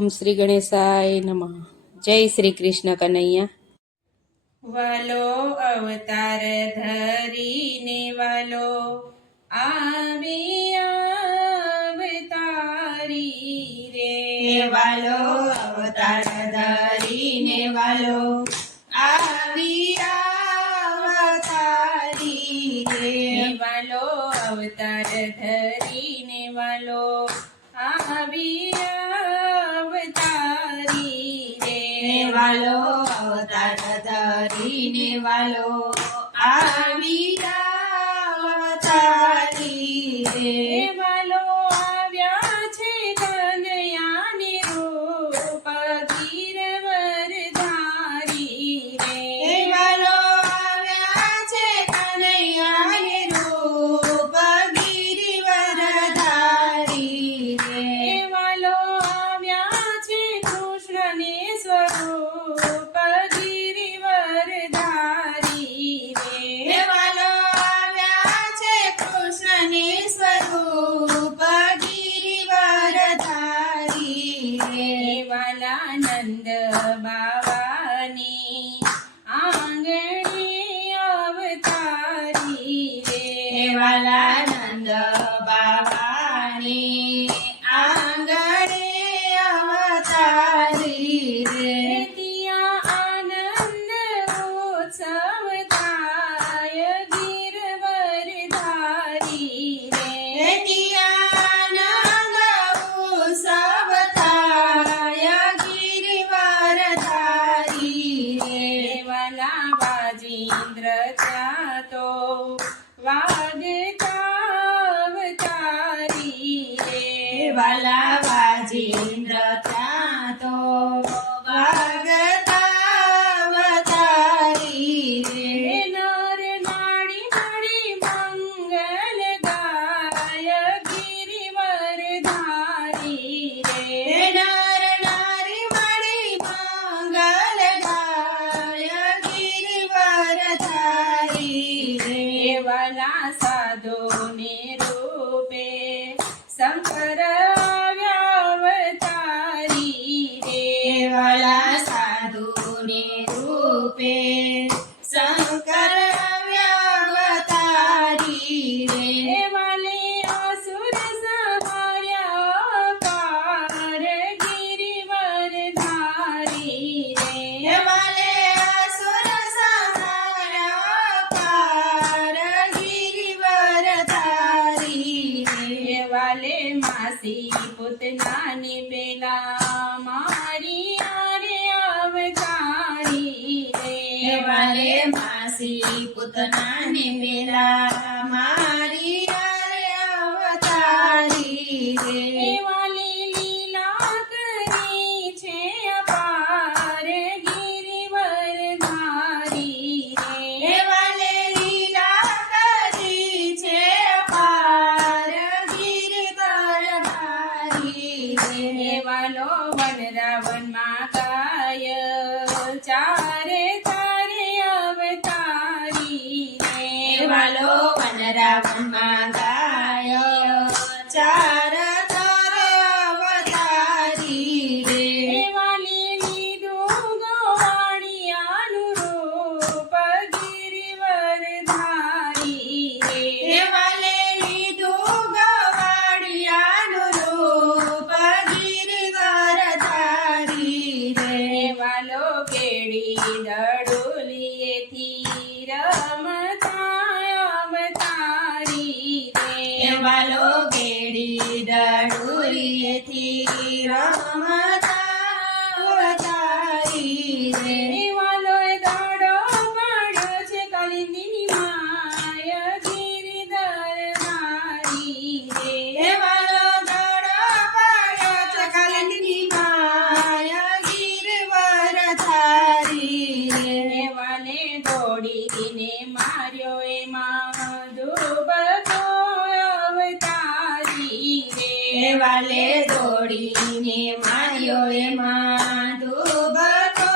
ઓમ શ્રી ગણેશાય નમઃ. જય શ્રી કૃષ્ણ કનૈયા. વાલો અવતાર ધરીને વાલો આવી અવતારી રે, વાલો અવતાર ધરીને વાલો આવી અવતારી રે, વાલો અવતાર ધરીને વાલો આવી અવતારી રે, વાલો અવતાર ધરીને વાલો આવી અવતારી રે, વાલો આવ્યા છે કનૈયાને રૂપ ગિરવરધારી રે, વાલો આવ્યા છે કનૈયાને રૂપ ગિરિવરધારી રે, વાલો આવ્યા છે કૃષ્ણને સ્વરૂપ ગિરિવરધારી રે, વાલો આવ્યા છે કૃષ્ણને સ્વરૂપ ગિરિવરધારી રે, વાલા નંદ બાવાની આંગણે અવતારી રે, વાલા નંદ બાવાની આંગણે અવતારી રે, ત્યાં આનંદ ઉત્સવ થાય ગિરવરધારી રે, ત્યાં આનંદ ઉત્સવ થાય ગિરિવરધારી રે, વાલા વાજીન્દ્ર ત્યાં તો વાગતા અવતારી રે, વાલા વાજીન્દ્ર ત્યાં તો વાગતા અવતારી રે, નર નાડી નાડી મંગલ ગાય ગિરિવરધારી રે, નર નારી મળી મંગલ ગાય ગિરિવરધારી રે, વાલા સાધુને રૂપે શંકર અવતારી રે, વાલા સાધુને રૂપે શંકર અવતારી રે, વાલે અસુર સંહાર્યા પાર ગિરિવરધારી રે, વાલે અસુર સંહાર્યા પાર ગિરિવરધારી રે, વાલે માસી પૂતનાને પેલા મારી આરે અવતારી રે, વાલે માસી પૂતનાને પેલા મારી હારે અવતારી રે, વાલે લીલા કરી છે અપાર ગિરિવરધારી રે, વાલે લીલા કરી છે અપાર ગિરિવરધારી રે, વાલો વન રાવણમાં ગાય ચારે ચારે અવતારી રે, વાલો વન રાવણમાં ગાય ચાર ચાર અવતારી રે, વાલી લીધું ગોવાળિયાનું રૂપ ગિરિવરધારી રે, વાલે લીધું ગવાડિયાનું રૂપ ગિરિવરધારી રે, વાલો કેળી દડોલીએથી રમતા અવતારી રે, વાલો કેડી દડુરીએથી રમતા અવતારી રે, વાલો દાડો પાડ્યો છે કાલિંદીની માય ગિરિધરધારી રે, વાલો દડો પાડ્યો છે કાલિંદની માય ગિરિવરધારી રે, વાલે દોડીને માર્યો એમાં ધુબકો અવતારી રે, વાલે દોડીને માર્યો એમાં ધુબકો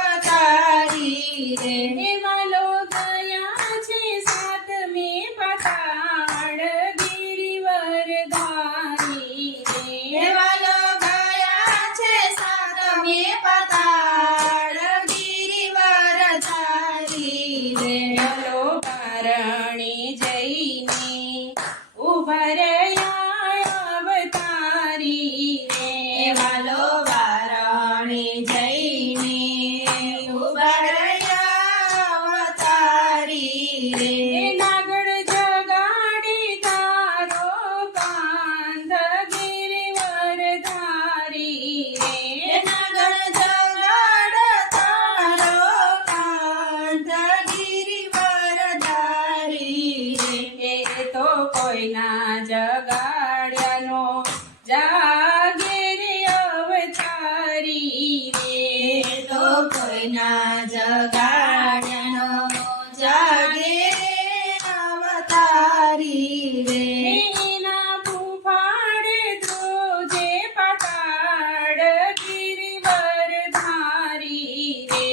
અવતારી રે, વાલો ગયા છે સાતમે પાતાળ ગિરિવરધારી રે, વાલો ગયા રે એ નાગણ જગાડી તારો કાંધ ગિરિવર ધારી રે નાગણ જગાડ તારો કાંધ ગિરિવર ધારી રે એ તો કોઈના જગાડ્યાનો જાગે રે અવતારી રે તો કોઈના જગાડ્યાનો જાગે અવતારી રે એના ફૂફાડે ધ્રુજે પાતાળ ગિરિવર ધારી રે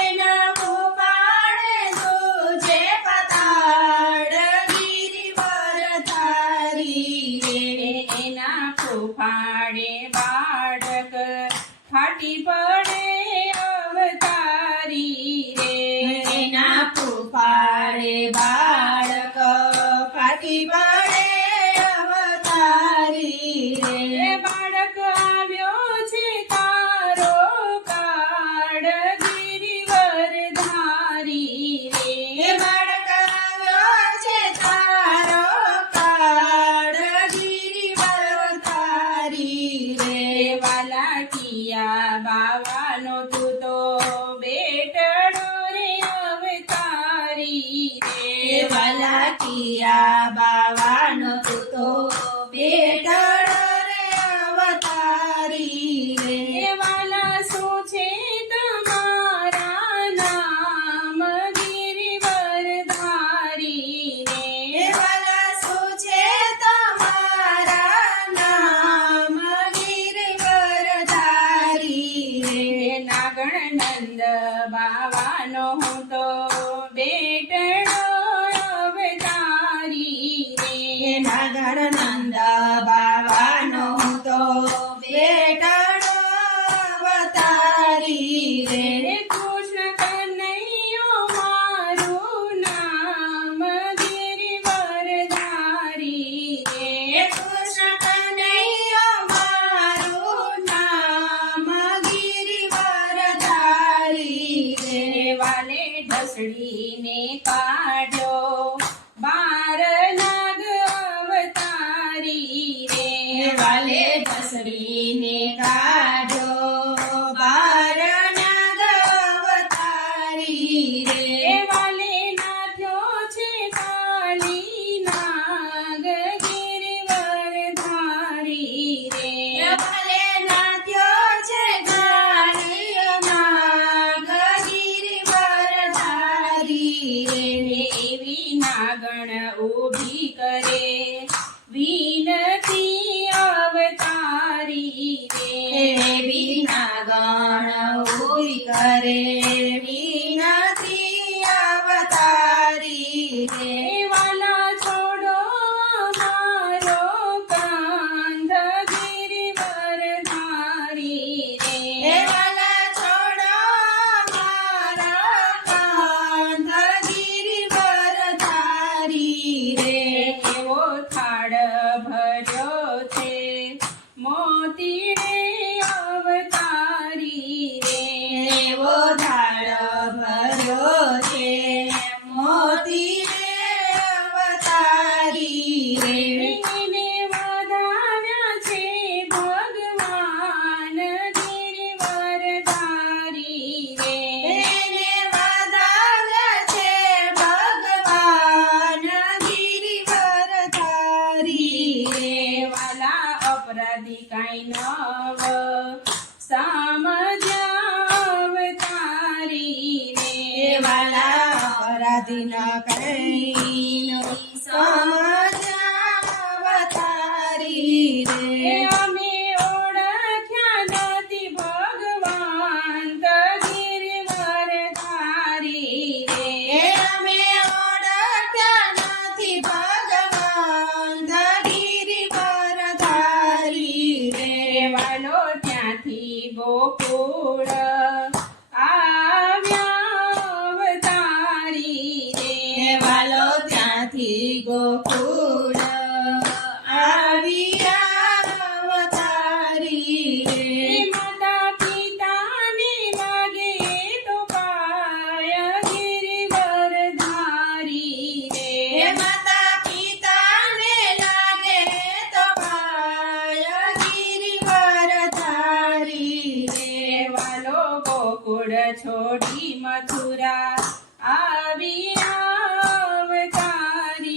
એના ભોપાળે જોજે પતાડ ગિરિવર ધારી રે એના ફૂફાડે બાળક ફાટી પડે અવતારી રે એના ફૂફાડે બાળક ફાટી પડે અવતારી રે એ બાળક આવ્યો છે તારો કાળ ગિરિવર ધારી હે રે બાળક આવ્યો છે તારો કાળ ગિરિવર ધારી રે વાલા કિયા બાવાનો તું તો બેટડો રે અવતારી રે વાલા કિયા બાવાનો તું તો બેટડ રે અવતારી રે એ વાલા શું છે તમારા નામ ગિરિવર ધારી હે રે વાલા શું છે તમારા નામ ગિરિવર ધારી રે એ નાગણ નંદ બાવાનો હું તો બેટડો અવતારી હે રે નાગર નંદ બાવાનો હું તો બેટડ અવતારી રે હે કૃષ્ણ કનૈયો મારું નામ ગિરિવર ધારી હે રે કૃષ્ણ કનૈયો મારું નામ ગિરિવર ધારી રે વાલે ઢસડીને કાઢ્યો બાર નાગ અવતારી હે રે વાલે ઢસડીને કાઢ્યો બાર નાગ અવતારી એ રે વાલે નાથ્યો છે કાળી નાગ ગિરિવર ધારી હે રે વાલે નાથ્યો છે કાળી નાગ ગિરિવર ધારી રે એવી નાગણ ઊભી કરે વિનતી અવતારી રે એવી નાગણ ઉઈ કરે વિનતી અવતારી રે વાલા છોડો મારો કાંધ ગિરિવર ધારી હે રે વાલા છોડો મારા કાંધ ગિરિવર ધારી રે એવો થાળ ભર્યો છે મોતીડે અવતારી રે એવો ધાડ ભર્યો છે મોતી રે અવતારી રે એને વધાવ્યા છે ભગવાન ગિરિવર ધારી રે એને વધાવ્યા છે ભગવાન ગિરિવર ધારી રે વાલા અપરાધી કાંઈ નવ સમજાવતારી હે રે વાલા અપરાધી ન કઈ સમજાવતારી એ રે અમે ઓળખ્યા નથી ભગવાન ગિરિવર ધારી હે રે અમે ઓળખ્યા નથી ભગવાન ગિરિવર ધારી રે વાલો ત્યાંથી ગોકુળ આવ્યા અવતારી હે રે વાલો ત્યાંથી ગોકુળ આવ્યા અવતારી રે માતા પિતાને માગે તો પાય ગિરિવર ધારી આવી અવતારી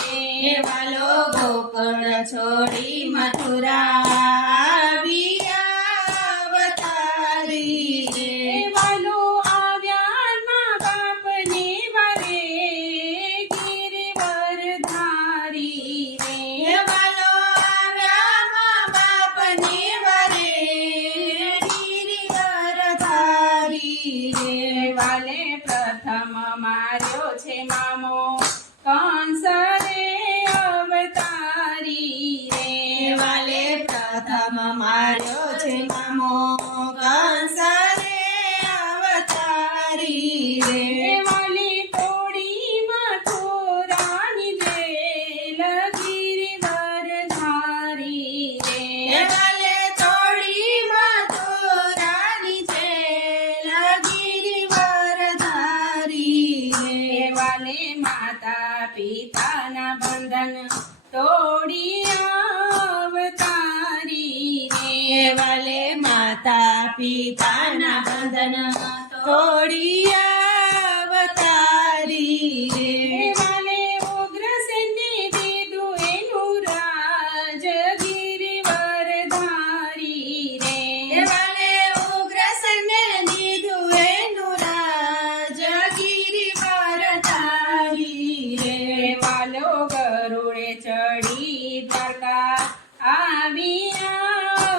હે રે વાલો ગોકળ છોડી મથુરા આવી અવતારી રે વાલો આવ્યા મા બાપને વરે ગિરિવરધારી હે રે વાલો આવ્યા મા બાપને વરે ગિરિવરધારી રે વાલે પ્રથમ માર્યો છે મામો કંસ રે અવતારી રે વાલે પ્રથમ માર્યો છે મામો કંસ રે અવતારી રે વાલી તોડી મથુરાની જેલ ગિરિવરધારી હે રે વાલે તોડી મથુરાની જેલ ગિરિવરધારી રે વાલે માતા પિતાના બંધન તોડી અવતારી હે રે વાલે માતા પિતાના બંધન તોડી અવતારી રે વાલે ઉગ્રસેને દીધું એનું રાજ ગિરિવરધારી હે રે વાલે ઉગ્રસેને દીધું એનું રાજ ગિરિવરધારી રે વાલો ગરુડે ચડી દ્વારકા આવી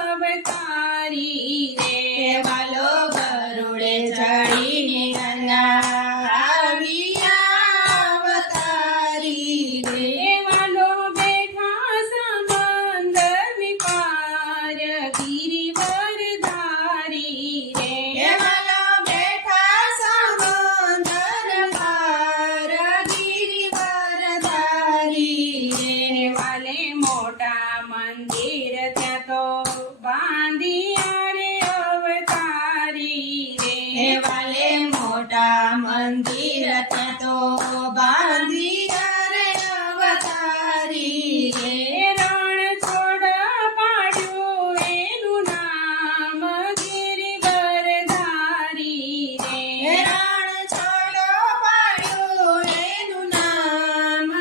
અવતારી હે રે વાલો ગરુડે ચડીને ગંગા આવી અવતારી રે વાલો બેઠા સમંદરની પાર ગિરિવરધારી હે રે વાલો બેઠા સમંદર પાર ગિરિવરધારી રે વાલે મોટા મંદિર ત્યાં તો બાંધિયા રે અવતારી હે રે વાલે મોટા મંદિર ત્યાં તો બાંધી રે અવતારી રે રણ છોડ પાડ્યું એનું નામ ગિરિવરધારી હે રે રણ છોડો પાડ્યું એનું નામ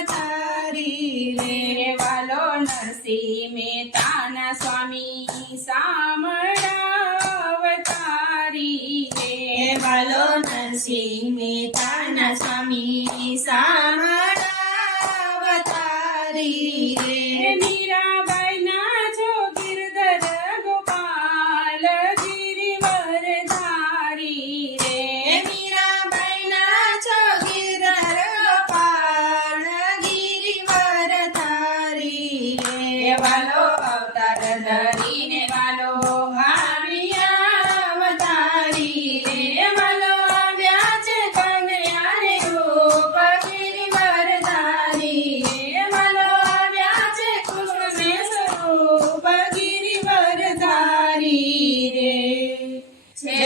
ગિરિવરધારી રે વાલો નરસિંહ મહેતાના સ્વામી સામળા અવતારી હે રે વાલો નરસિંહ મહેતાના સ્વામી સામળાવતારી રે મીરાબાઈના જો ગિરધર ગોપાલ ગિરિવરધારી હે રે મીરાબાઈના ચોગીરધર ગોપાલ ગિરિવરધારી રે વાલો અવતાર ધરીને વાલો આવ્યા અવતારી રે વાલો આવ્યા છે કંગયા રે રૂપ ગિરિવરધારી રે વાલો આવ્યા છે કૃષ્ણ સ્વરૂપ ગિરિવરધારી રે જય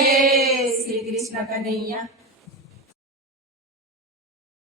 શ્રી કૃષ્ણ કનૈયા